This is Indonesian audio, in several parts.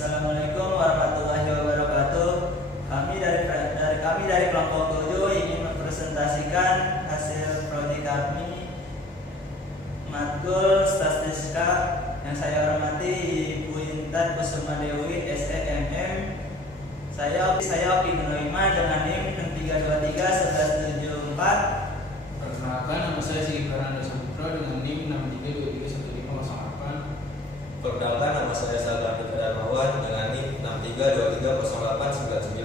Assalamualaikum warahmatullahi wabarakatuh. Kami dari kelompok 7 ingin mempresentasikan hasil proyek kami matkul statistika yang saya hormati Ibu Intan Kusuma Dewi SEMM. Saya Oki Menerima dengan NIM 63231174. Perkenalkan, nama saya Sigit Faranda Saputra dengan NIM 63231508. Perkenalkan, nama saya Sabar Darmawan dengan NIM 63230899.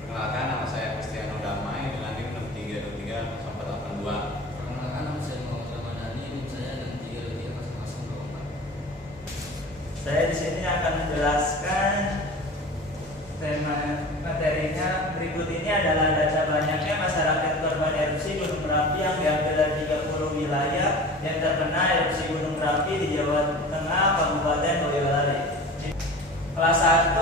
Perkenalkan, nama saya Kristiano Damai dengan NIM 63230482. Perkenalkan, nama saya Muhammad Ramadhani, NIM saya 63230024. Saya di sini akan menjelaskan tema materinya. Berikut ini adalah data banyaknya masyarakat korban erupsi Gunung Merapi yang diambil dari 30 wilayah yang terkena erupsi Gunung Merapi di Jawa Tengah, Kabupaten Boyolali. Kelas 1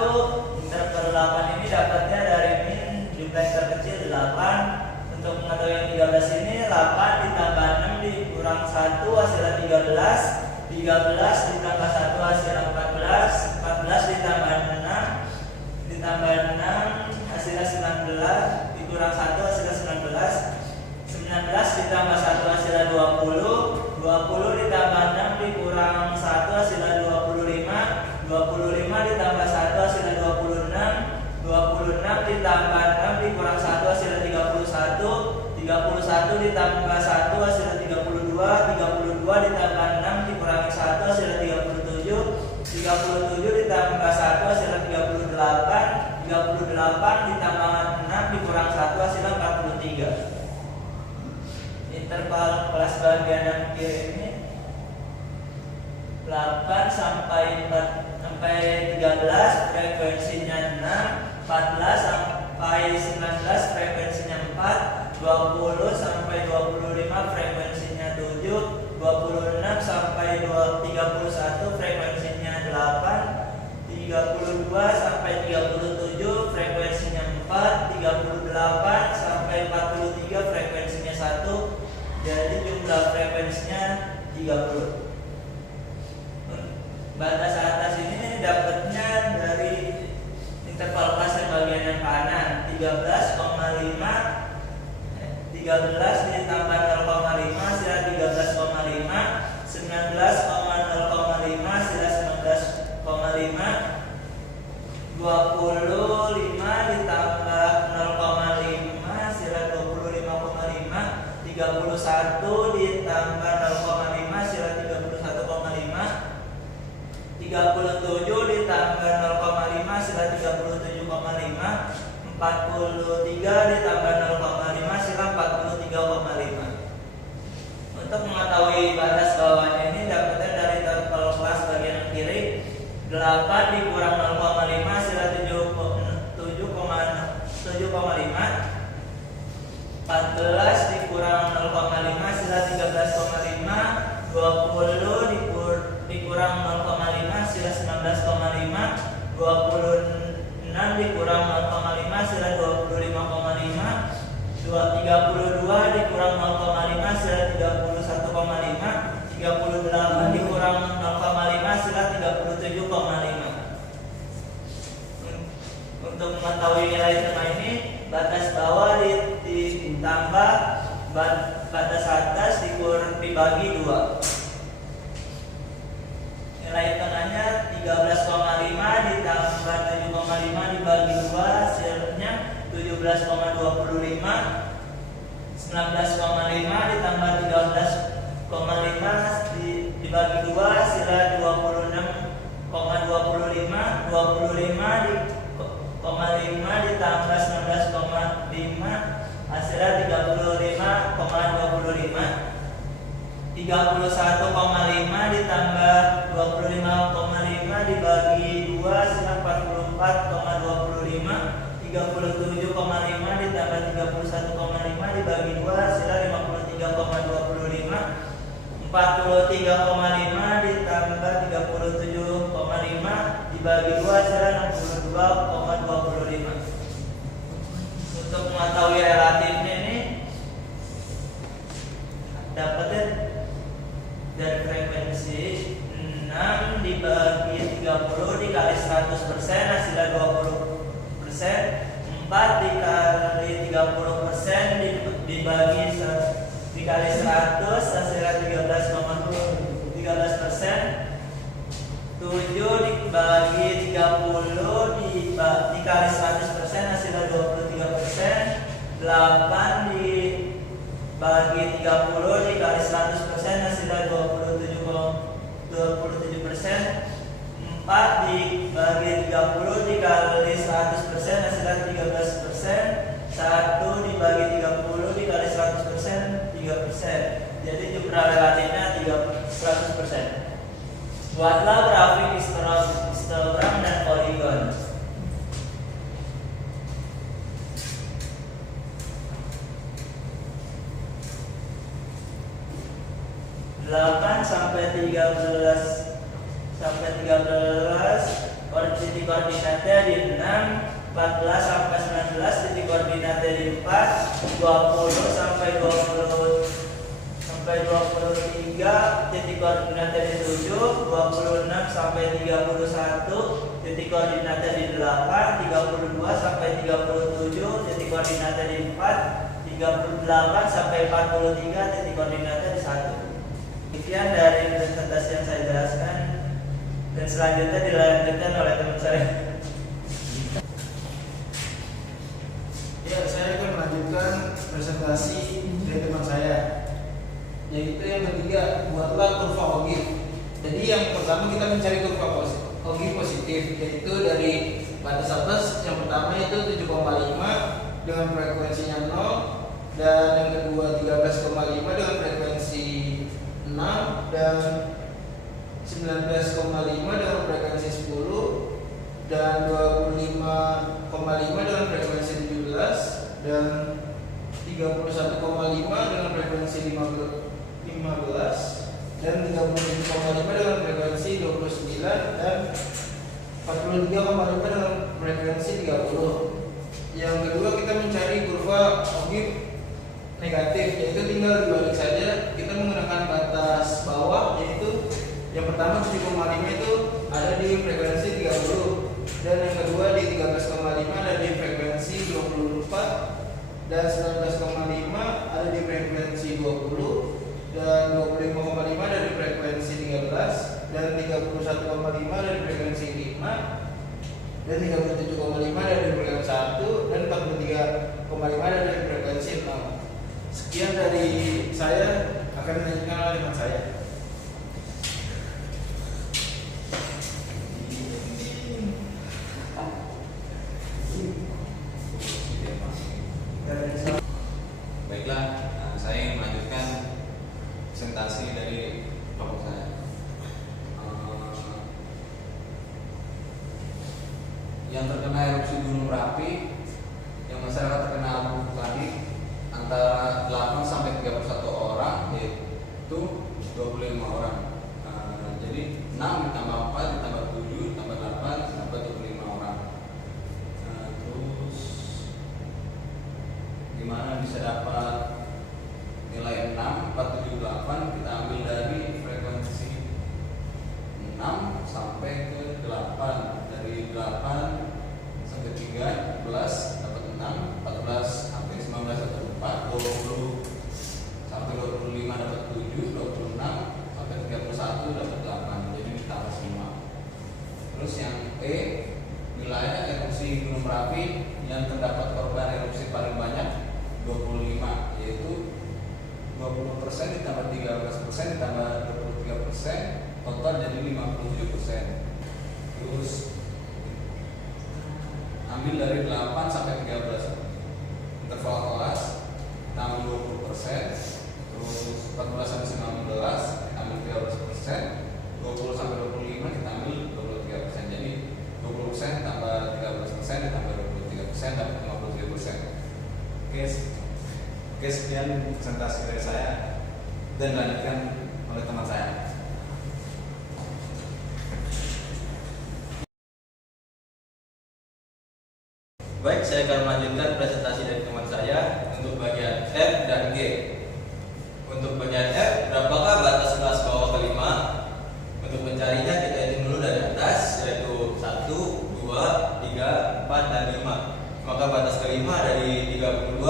interval 8 ini dapatnya dari min jumlah yang terkecil 8. Untuk mengetahui yang 13 ini 8 ditambah 6 dikurang 1 hasilnya 13. 13 ditambah 1 hasilnya 14. 14 ditambah 6 hasilnya 19, dikurang 1 hasilnya 19. 19 ditambah 1 hasilnya 20. 20 ditambah 6 dikurang 1 hasilnya 25. 25 ditambah 1 hasilnya 26. 26 ditambah 6 dikurang 1 hasilnya 31. 31 ditambah 1 hasilnya 32. 32 ditambah 6 dikurangi 1 hasilnya 37. 37 ditambah 1 hasilnya 38. 38 ditambah 6 dikurang 1 hasilnya 43. Interval kelas bagian yang kiri ini 8 sampai 13 frekuensinya 6. 14 sampai 19 frekuensinya 4. 20 sampai 25 frekuensinya 7. 26 sampai 31 frekuensinya 8. 32 sampai 37 frekuensinya 4. 38 sampai 43 frekuensinya 1. Jadi jumlah frekuensinya 30. Batas atas ini dapatnya dari interval kelas yang bagian yang kanan 13,5. 13 ditambah 0,5 hasilnya 13,5. 19,0,5 hasilnya 19,5. 25 ditambah 0,5 hasilnya 25,5. 31 ditambah 0,5 hasilnya 31,5. 37 ditambah 0,5 hasilnya 37,5. 43 ditambah 0,5 hasilnya 43,5. Untuk mengetahui batas bawahnya ini dapatnya dari interval kelas bagian yang kiri 8 dikurang 0,5 hasilnya 7,5. 14 dikurang 0,5 hasilnya 13,5. 20 dikurang 0,5 hasilnya 19,5. 26 dikurang 0,5 hasilnya 25,5. 32 dikurang 0,5 hasilnya 31,5. 38 dikurang 0,5 hasilnya 37,5. Untuk mengetahui nilai tengah ini, batas bawah ditambah batas atas dibagi 2. Nilai tengahnya 13,5 ditambah 7,5 dibagi 2 hasilnya 17,25. 19,5 ditambah 13,5 dibagi 2 hasilnya 26,25. 25,5 ditambah 19,5 hasilnya 35,25. 31,5 ditambah 25,5 dibagi 2 hasilnya 44,25. 37,5 ditambah 31,5 dibagi 2 hasilnya 53,25. 43,5 ditambah 37,5 dibagi 2 hasilnya 62,25. Untuk mengetahui relatifnya ini dapatnya dari frekuensi 6 dibagi 30 dikali 100 dibagi dikali 100 hasilnya 13%. 7 dibagi 30 dikali 100% hasilnya 23%. 8 dibagi 30 dikali 100% hasilnya 27%. 4 dibagi 30 dikali 100% hasilnya 13%. 1 dibagi 30 dikali 100% 3%. Jadi jumlah relatifnya 100%. Buatlah grafik histogram dan poligon. 8 sampai 13 titik koordinatnya di 6, 14 sampai 19 titik koordinatnya di 4, 20 sampai 23 titik koordinatnya di 7, 26 sampai 31 titik koordinatnya di 8, 32 sampai 37 titik koordinatnya di 4, 38 sampai 43 titik koordinatnya di 1. Sekian dari presentasi yang saya jelaskan, dan selanjutnya dilanjutkan oleh teman saya. Ya, saya akan melanjutkan presentasi dari teman saya, yaitu yang ketiga, buatlah kurva Ogif. Jadi yang pertama kita mencari kurva Ogif positif, yaitu dari batas atas. Yang pertama itu 7,5 dengan frekuensinya 0, dan yang kedua 13,5 dengan frekuensi 6, dan 19,5 dengan frekuensi 10, dan 25,5 dengan frekuensi 17, dan 31,5 dengan frekuensi 15, dan 37,5 dengan frekuensi 29, dan 43,5 dengan frekuensi 30. Yang kedua kita mencari kurva Ogif negatif, yaitu tinggal dibalik saja. Kita menggunakan batas bawah, yaitu yang pertama 7,5 itu ada di frekuensi 30, dan yang kedua di 13,5 ada di frekuensi 24, dan 19,5 ada di frekuensi 20, dan 25,5 ada di frekuensi 13, dan 31,5 ada di frekuensi 5, dan 37,5 ada di frekuensi 1, dan 43,5 ada di frekuensi 6. Sekian dari saya, akan dilanjutkan oleh teman saya. Baiklah, saya ingin melanjutkan presentasi dari kelompok saya. Yang terkena erupsi Gunung Merapi, yang masyarakat terkena abu vulkanik antara 8 sampai 31 orang, yaitu 25 orang. Jadi 6 ditambah 4 ditambah 7 ditambah 8 ditambah 25 orang. Terus gimana bisa dapat nilai 6, 4, 7, 8? Kita ambil dari frekuensi 6 sampai ke 8. Dari 8 sampai 13 dapat 6, 14 sampai 19 dapat 4, 20 sampai 25 dapat 7, 26 sampai 31 dapat 8. Jadi ditambah 5. Terus yang E, wilayah erupsi Gunung Merapi yang terdapat korban erupsi paling banyak 25, yaitu 20% ditambah 13% ditambah 23%, total jadi 57%. Terus ambil dari 8 sampai 13 interval kelas, kita ambil 20%, terus 14 sampai 19 kita ambil 13%, 20 sampai 25 kita ambil 23%. Jadi 20% tambah 13% ditambah 23% dapat 53%. Oke, sekian presentasi dari saya, dan dilanjutkan oleh teman saya. Baik, saya akan melanjutkan presentasi dari teman saya untuk bagian F dan G. Untuk bagian F, berapakah batas kelas bawah kelima? Untuk mencarinya kita hitung dulu dari atas, yaitu 1, 2, 3, 4, dan 5. Maka batas kelima ada di 32,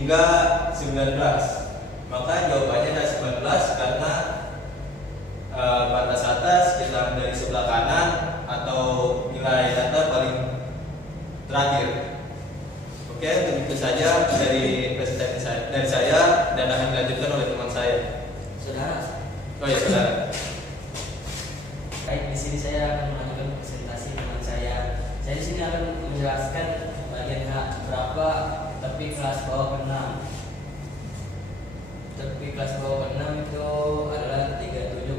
hingga 19. Maka jawabannya adalah 19 karena batas atas kita ambil dari sebelah kanan atau nilai data paling terakhir. Oke, begitu saja dari presentasi dari saya dan akan dilanjutkan oleh teman saya. Saudara, Oh ya, saudara. baik, di sini saya akan melanjutkan presentasi teman saya. Saya di sini akan menjelaskan bagian berapa tepi kelas bawah ke-6. Tepi kelas bawah ke-6 itu adalah 37,5.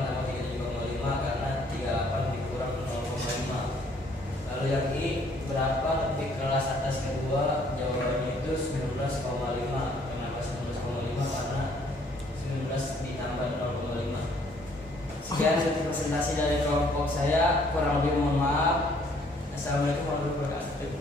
Kenapa 37,5? Karena 38 dikurang 0,5. Lalu yang I, berapa tepi kelas atas kedua? Jawabannya itu 19,5. Kenapa 19,5? Karena 19 ditambah 0,5. Sekian untuk presentasi dari kelompok saya. Kurang lebih mohon maaf. Assalamualaikum warahmatullahi wabarakatuh.